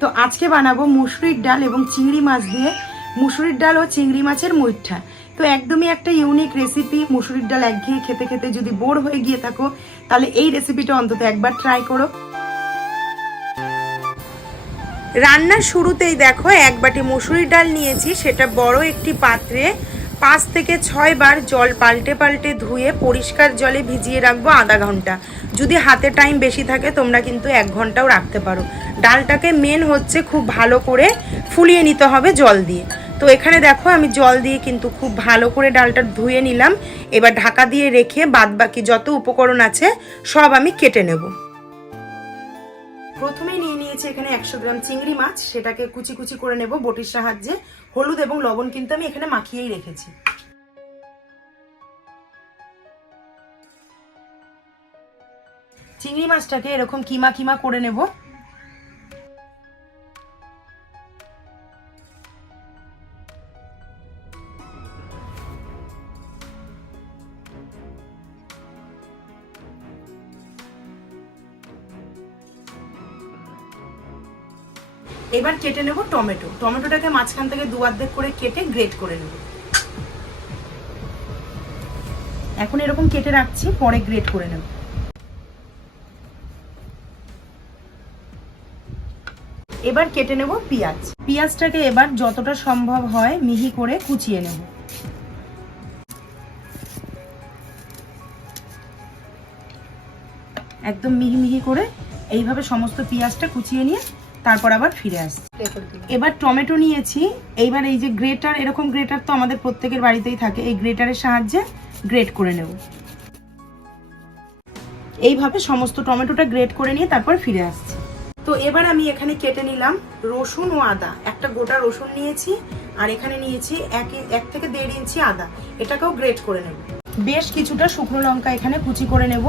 তো আজকে বানাবো মুসুরির ডাল এবং চিংড়ি মাছ দিয়ে মুসুরির ডাল ও চিংড়ি মাছের মুইঠা। তো একদমই একটা ইউনিক রেসিপি। মুসুরির ডাল একঘেয়ে খেতে খেতে যদি বোর হয়ে গিয়ে থাকো তাহলে এই রেসিপিটা অন্তত একবার ট্রাই করো। রান্নার শুরুতেই দেখো এক বাটি মুসুরির ডাল নিয়েছি, সেটা বড় একটি পাত্রে 5 থেকে 6 বার জল পাল্টে পাল্টে ধুয়ে পরিষ্কার জলে ভিজিয়ে রাখবো আধা ঘন্টা। যদি হাতে টাইম বেশি থাকে তোমরা কিন্তু 1 ঘন্টাও রাখতে পারো। ডালটাকে মেন হচ্ছে খুব ভালো করে ফুলিয়ে নিতে হবে জল দিয়ে। তো এখানে দেখো আমি জল দিয়ে কিন্তু খুব ভালো করে ডালটা ধুয়ে নিলাম। এবার ঢাকা দিয়ে রেখে বাদবাকি যত উপকরণ আছে সব আমি কেটে নেব। প্রথমেই নিয়ে নিয়েছি এখানে 100 গ্রাম চিংড়ি মাছ, সেটাকে কুচি কুচি করে নেব বটির সাহায্যে। হলুদ এবং লবণ কিন্তু আমি এখানে মাখিয়েই রেখেছি। চিংড়ি মাছটাকে এরকম কিমা কিমা করে নেব। এবার কেটে নেব টমেটো। টমেটোটাকে মাঝখান থেকে 2 অর্ধেক করে কেটে গ্রেট করে নেব। এখন এরকম কেটে রাখছি, পরে গ্রেট করে নেব। এবার কেটে নেব পেঁয়াজ। পেঁয়াজটাকে এবার যতটা সম্ভব হয় মিহি করে কুচিয়ে নেব। একদম মিহি মিহি করে এইভাবে সমস্ত পেঁয়াজটা কুচিয়ে নিয়ে তারপর আবার ফিরে আসছি। এবার টমেটো নিয়েছি। এইবার এই যে গ্রেটার, এরকম গ্রেটার তো আমাদের প্রত্যেকের বাড়িতেই থাকে, এই গ্রেটারের সাহায্যে গ্রেট করে নেব। এইভাবে সমস্ত টমেটোটা গ্রেট করে নিয়ে তারপর ফিরে আসছি। তো এবার আমি এখানে কেটে নিলাম রসুন ও আদা। একটা গোটা রসুন নিয়েছি আর এখানে নিয়েছি 1 থেকে 1.5 ইঞ্চি আদা, এটাকেও গ্রেট করে নেব। বেশ কিছুটা শুকনো লঙ্কা এখানে কুচি করে নেব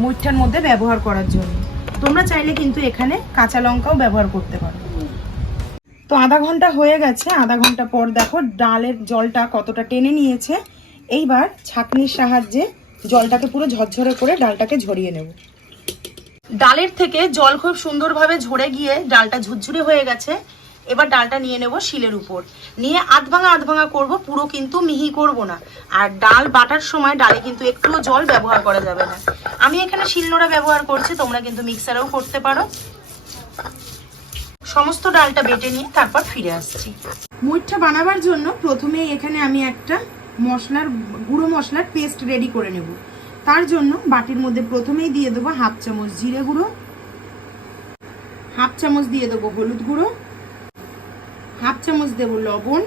মুইঠার মধ্যে ব্যবহার করার জন্য। তোমরা চাইলে কিন্তু এখানে কাঁচা লঙ্কাও ব্যবহার করতে পারো। তো আধা ঘন্টা হয়ে গেছে। আধা ঘন্টা পর দেখো ডালের জলটা কতটা টেনে নিয়েছে। এইবার ছাঁকনির সাহায্যে জলটাকে পুরো ঝরঝরে করে ডালটাকে ঝরিয়ে নেব। ডালের থেকে জল খুব সুন্দরভাবে ঝরে গিয়ে ডালটা ঝুরঝুরে হয়ে গেছে। এবার ডালটা নিয়ে নেব শিলের উপর, নিয়ে আধ ভাঙা করব, পুরো কিন্তু মিহি করব না। আর ডাল বাটার সময় ডালে কিন্তু একটুও জল ব্যবহার করা যাবে না। আমি এখানে শিলনোড়া ব্যবহার করছি, তোমরা কিন্তু মিক্সারেও করতে পারো। সমস্ত ডালটা বেটে নিয়ে তারপর ফিরে আসছি। মুইঠা বানাবার জন্য প্রথমে এখানে আমি একটা গুঁড়ো মশলার পেস্ট রেডি করে নেব। তার জন্য বাটির মধ্যে প্রথমেই দিয়ে দেবো 1/2 চামচ জিরে গুঁড়ো, 1/2 চামচ দিয়ে দেবো হলুদ গুঁড়ো, 1/2 চামচ দেবো লবণ,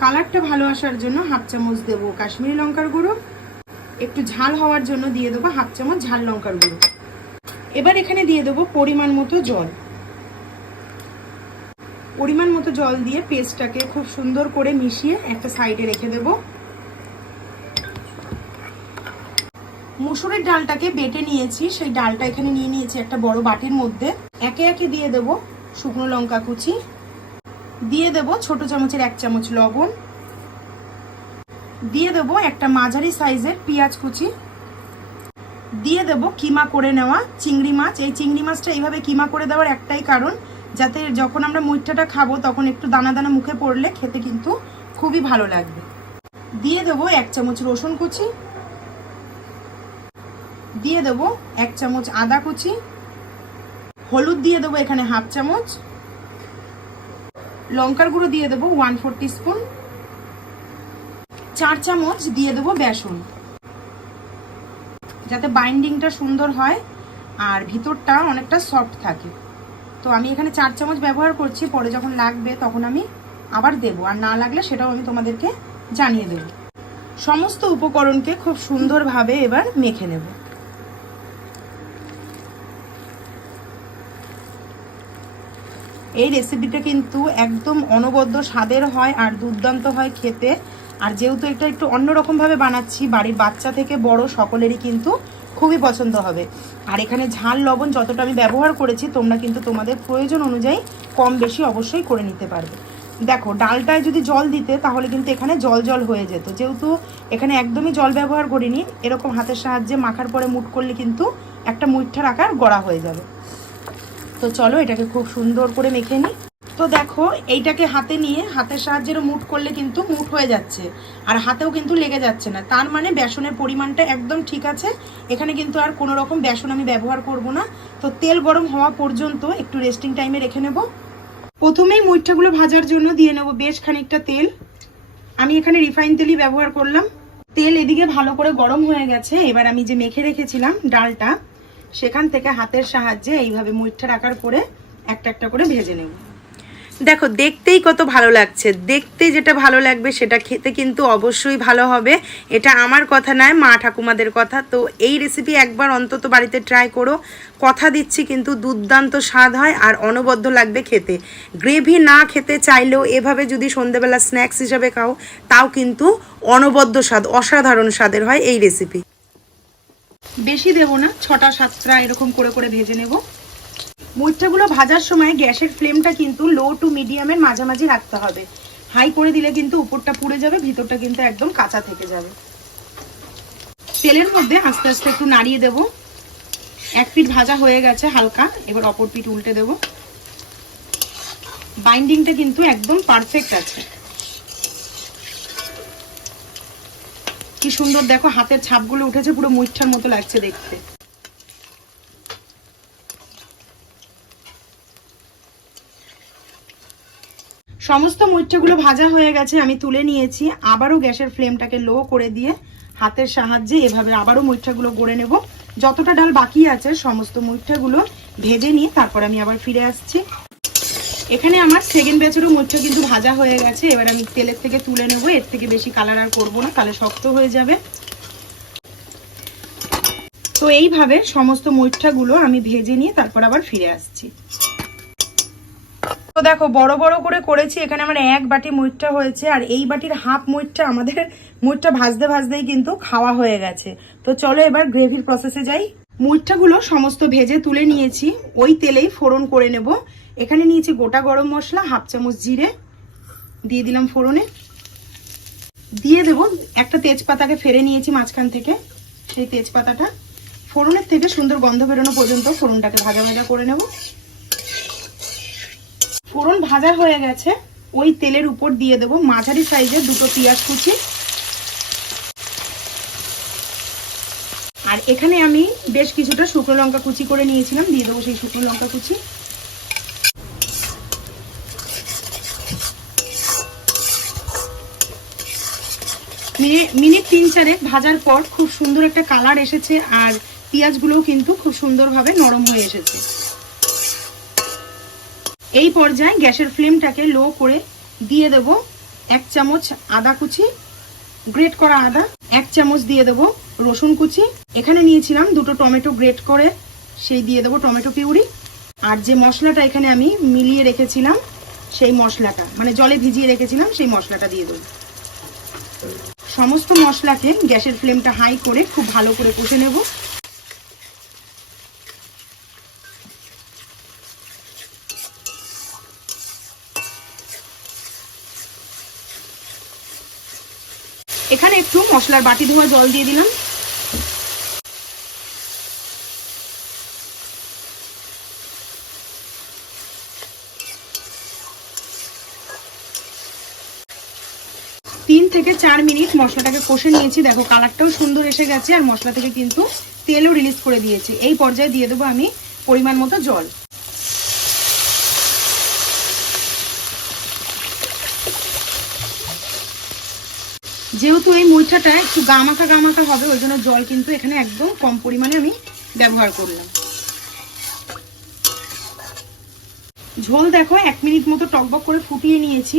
কালারটা ভালো আসার জন্য 1/2 চামচ দেবো কাশ্মীরি লঙ্কার গুঁড়ো, একটু ঝাল হওয়ার জন্য দিয়ে দেবো 1/2 চামচ ঝাল লঙ্কার গুঁড়ো। এবার এখানে দিয়ে দেবো পরিমাণ মতো জল। পরিমাণ মতো জল দিয়ে পেস্টটাকে খুব সুন্দর করে মিশিয়ে একটা সাইডে রেখে দেব। মুসুরির ডালটাকে বেটে নিয়েছি, সেই ডালটা এখানে নিয়ে নিয়েছি একটা বড় বাটির মধ্যে। একে একে দিয়ে দেব শুকনো লঙ্কা কুচি, দিয়ে দেব ছোট চামচের 1 চামচ লবণ, দিয়ে দেব একটা মাঝারি সাইজের পেঁয়াজ কুচি, দিয়ে দেব কিমা করে নেওয়া চিংড়ি মাছ। এই চিংড়ি মাছটা এইভাবে কিমা করে দেওয়ার একটাই কারণ, যাতে যখন আমরা মুইঠাটা খাবো তখন একটু দানা দানা মুখে পড়লে খেতে কিন্তু খুবই ভালো লাগবে। দিয়ে দেব 1 চামচ রসুন কুচি, দিয়ে দেব 1 চামচ আদা কুচি, হলুদ দিয়ে দেবো এখানে 1/2 চামচ, লঙ্কার গুঁড়ো দিয়ে দেবো 1/4 টিস্পুন, 4 চামচ দিয়ে দেবো বেসন, যাতে বাইন্ডিংটা সুন্দর হয় আর ভিতরটা অনেকটা সফট থাকে। তো আমি এখানে 4 চামচ ব্যবহার করছি, পরে যখন লাগবে তখন আমি আবার দেবো, আর না লাগলে সেটাও আমি তোমাদেরকে জানিয়ে দেব। সমস্ত উপকরণকে খুব সুন্দরভাবে এবার মেখে নেব। এই রেসিপিটা কিন্তু একদম অনবদ্য স্বাদের হয় আর দুর্দান্ত হয় খেতে। আর যেহেতু এটা একটু অন্যরকমভাবে বানাচ্ছি, বাড়ির বাচ্চা থেকে বড় সকলেরই কিন্তু খুবই পছন্দ হবে। আর এখানে ঝাল লবণ যতটা আমি ব্যবহার করেছি তোমরা কিন্তু তোমাদের প্রয়োজন অনুযায়ী কম বেশি অবশ্যই করে নিতে পারবে। দেখো ডালটায় যদি জল দিতে তাহলে কিন্তু এখানে জল জল হয়ে যেত, যেহেতু এখানে একদমই জল ব্যবহার করিনি। এরকম হাতের সাহায্যে মাখার পরে মুট করলে কিন্তু একটা মুইঠার আকার গড়া হয়ে যাবে। তো তো চলো এটাকে খুব সুন্দর করে মেখে নিই। তো দেখো এইটাকে হাতে নিয়ে হাতের সাহায্যে মুঠ করলে কিন্তু মুঠ হয়ে যাচ্ছে, আর হাতেও কিন্তু লেগে যাচ্ছে না। তার মানে বেসনের পরিমাণটা একদম ঠিক আছে। এখানে কিন্তু আর কোনো রকম বেসন আমি ব্যবহার করব না। তো তেল গরম হওয়া পর্যন্ত একটু রেস্টিং টাইমে রেখে নেব। প্রথমেই মুঠটাগুলো ভাজার জন্য দিয়ে নেব বেশ খানিকটা তেল। আমি এখানে রিফাইন তেলই ব্যবহার করলাম। তেল এদিকে ভালো করে গরম হয়ে গেছে। এবার আমি যে মেখে রেখেছিলাম ডালটা, সেখান থেকে হাতের সাহায্যে এইভাবে মুঠটার আকার করে একটা একটা করে ভেজে নেব। দেখো দেখতেই কত ভালো লাগছে, দেখতে যেটা ভালো লাগবে সেটা খেতে কিন্তু অবশ্যই ভালো হবে। এটা আমার কথা নয়, মা ঠাকুমাদের কথা। তো এই রেসিপি একবার অন্তত বাড়িতে ট্রাই করো, কথা দিচ্ছি কিন্তু দুর্দান্ত স্বাদ হয় আর অনবদ্য লাগবে খেতে। গ্রেভি না খেতে চাইলেও এভাবে যদি সন্ধ্যেবেলা স্ন্যাক্স হিসাবে খাও তাও কিন্তু অনবদ্য স্বাদ, অসাধারণ স্বাদের হয় এই রেসিপি। বেশি দেবো না, 6টা 7টা এরকম করে করে ভেজে নেব। মুঠটাগুলো ভাজার সময় গ্যাসের ফ্লেমটা কিন্তু লো টু মিডিয়ামের মাঝামাঝি রাখতে হবে। হাই করে দিলে কিন্তু উপরটা পুড়ে যাবে, ভিতরটা কিন্তু একদম কাঁচা থেকে যাবে। তেলের মধ্যে আস্তে আস্তে একটু নাড়িয়ে দেব। এক পিঠ ভাজা হয়ে গেছে হালকা, এবার অপর পিঠ উল্টে দেব। বাইন্ডিংটা কিন্তু একদম পারফেক্ট আছে। কি সুন্দর দেখো হাতের ছাপগুলো উঠেছে, পুরো মুঠটার মতো লাগছে দেখতে। সমস্ত মুঠগুলো ভাজা হয়ে গেছে, আমি তুলে নিয়েছি। আবারও গ্যাসের ফ্লেমটাকে লো করে দিয়ে হাতের সাহায্যে এভাবে আবারও মুঠগুলো গড়ে নেব। যতটা ডাল বাকি আছে সমস্ত মুঠগুলো ভেজে নিয়ে তারপর আমি আবার ফিরে আসছি। এখানে আমার সেকেন্ড ব্যাচেরও মুঠটা কিন্তু ভাজা হয়ে গেছে। এবার আমি তেলের থেকে তুলে নেব। এর থেকে বেশি কালার আর করবো না, তাহলে শক্ত হয়ে যাবে। তো এইভাবে সমস্ত মুঠগুলো আমি ভেজে নিয়ে তারপর আবার ফিরে আসছি। তো দেখো বড় বড় করে করেছি। এখানে আমার 1 বাটি মুঠটা হয়েছে, আর এই বাটির হাফ মুঠটা আমাদের মুঠটা ভাজতে ভাজতেই কিন্তু খাওয়া হয়ে গেছে। তো চলো এবার গ্রেভির প্রসেসে যাই। মুঠটাগুলো সমস্ত ভেজে তুলে নিয়েছি, ওই তেলেই ফোড়ন করে নেব। এখানে নিয়েছি গোটা গরম মশলা, 1/2 চামচ জিরে দিয়ে দিলাম ফোড়নে। দিয়ে দেব একটা তেজপাতাকে ফেরে নিয়েছি মাঝখান থেকে, সেই তেজপাতাটা ফোড়নের থেকে সুন্দর গন্ধ বেরোনো পর্যন্ত ফোড়নটাকে ভাজা ভাজা করে নেব। ফোড়ন ভাজা হয়ে গেছে, ওই তেলের উপর দিয়ে দেবো মাঝারি সাইজের 2টো পেঁয়াজ কুচি। আর এখানে আমি বেশ কিছুটা শুকনো লঙ্কা কুচি করে নিয়েছিলাম, দিয়ে দেবো সেই শুকনো লঙ্কা কুচি। মিনিট 3-4 ভাজার পর খুব সুন্দর একটা কালার এসেছে, আর পেঁয়াজগুলোও কিন্তু খুব সুন্দরভাবে নরম হয়ে এসেছে। এই পর্যায়ে গ্যাসের ফ্লেমটাকে লো করে দিয়ে দেব 1 চামচ আদা কুচি, গ্রেট করা আদা। 1 চামচ দিয়ে দেব রসুন কুচি। এখানে নিয়েছিলাম 2টো টমেটো গ্রেট করে, সেই দিয়ে দেবো টমেটো পিউরি। আর যে মশলাটা এখানে আমি মিলিয়ে রেখেছিলাম, সেই মশলাটা মানে জলে ভিজিয়ে রেখেছিলাম, সেই মশলাটা দিয়ে দেবো। সমস্ত মশলাকে গ্যাসের ফ্লেমটা হাই করে খুব ভালো করে কষে নেব। এখানে একটু মশলার বাটি ধোয়া জল দিয়ে দিলাম। তিন থেকে 4 মিনিট মশলাটাকে কষে নিয়েছি। দেখো কালারটাও সুন্দর এসে গেছে, আর মশলা থেকে কিন্তু তেলও রিলিজ করে দিয়েছে। এই পর্যায়ে দিয়ে দেবো আমি পরিমাণ মতো জল। যেহেতু এই মুইঠাটা একটু গামাখা গামাখা হবে, ওই জন্য জল কিন্তু এখানে একদম কম পরিমাণে আমি ব্যবহার করলাম। ঝোল দেখো 1 মিনিট মতো টকবক করে ফুটিয়ে নিয়েছি।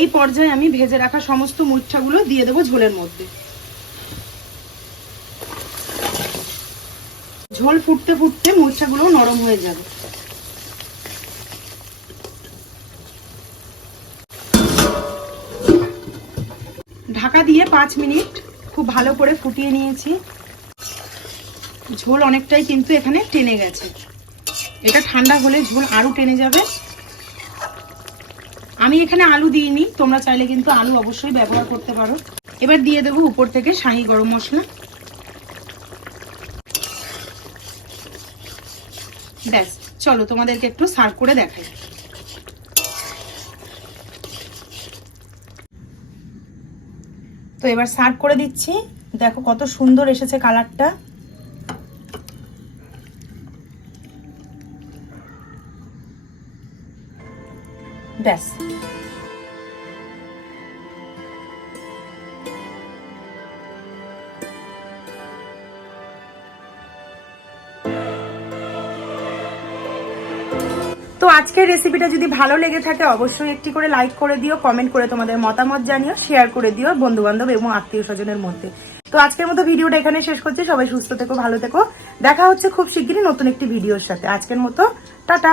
এই পর্যায়ে আমি ভেজে রাখা সমস্ত মুইঠাগুলো দিয়ে দেবো ঝোলের মধ্যে। ঝোল ফুটতে ফুটতে মুইঠাগুলো নরম হয়ে যাবে। ঢাকা দিয়ে 5 মিনিট খুব ভালো করে ফুটিয়ে নিয়েছি। ঝোল অনেকটাই কিন্তু এখানে টেনে গেছে। এটা ঠান্ডা হলে ঝোল আরো টেনে যাবে। আমি এখানে আলু দিইনি, তোমরা চাইলে কিন্তু আলু অবশ্যই ব্যবহার করতে পারো। এবার দিয়ে দেবো উপর থেকে শাহি গরম মশলা। ব্যাস চলো তোমাদেরকে একটু সার্ভ করে দেখাই। তো এবার সার্ভ করে দিচ্ছি। দেখো কত সুন্দর এসেছে কালারটা। ব্যাস। তো আজকের রেসিপিটা যদি ভালো লেগে থাকে অবশ্যই একটি করে লাইক করে দিও, কমেন্ট করে তোমাদের মতামত জানিও, শেয়ার করে দিও বন্ধু বান্ধব এবং আত্মীয় স্বজনের মধ্যে। তো আজকের মতো ভিডিওটা এখানে শেষ করছি। সবাই সুস্থ থেকো, ভালো থেকো। দেখা হচ্ছে খুব শিগগিরই নতুন একটি ভিডিওর সাথে। আজকের মতো টাটা।